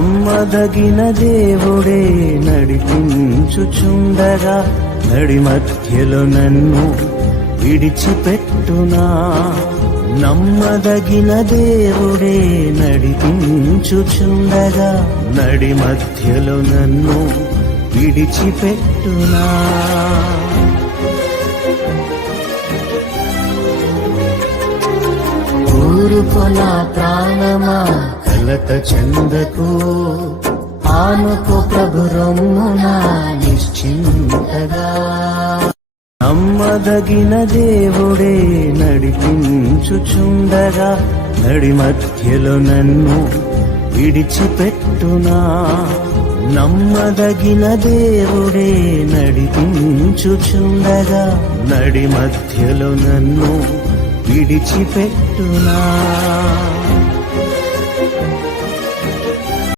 నమ్మదగిన దేవుడే నడిపించుచుండగా నడి మధ్యలో నన్ను విడిచిపెట్టునా. నమ్మదగిన దేవుడే నడిపించుచుండగా నడి మధ్యలో నన్ను విడిచిపెట్టునా. ఊరుకొనా ప్రాణమా కలత చెందకు, ఆనుకో ప్రభు రొమ్మున నిశ్చింతగా. నమ్మదగిన దేవుడే నడిపించుచుండగా నడి మధ్యలో నన్ను విడిచిపెట్టునా. నమ్మదగిన దేవుడే నడిపించుచుండగా నడి మధ్యలో నన్ను విడిచిపెట్టునా.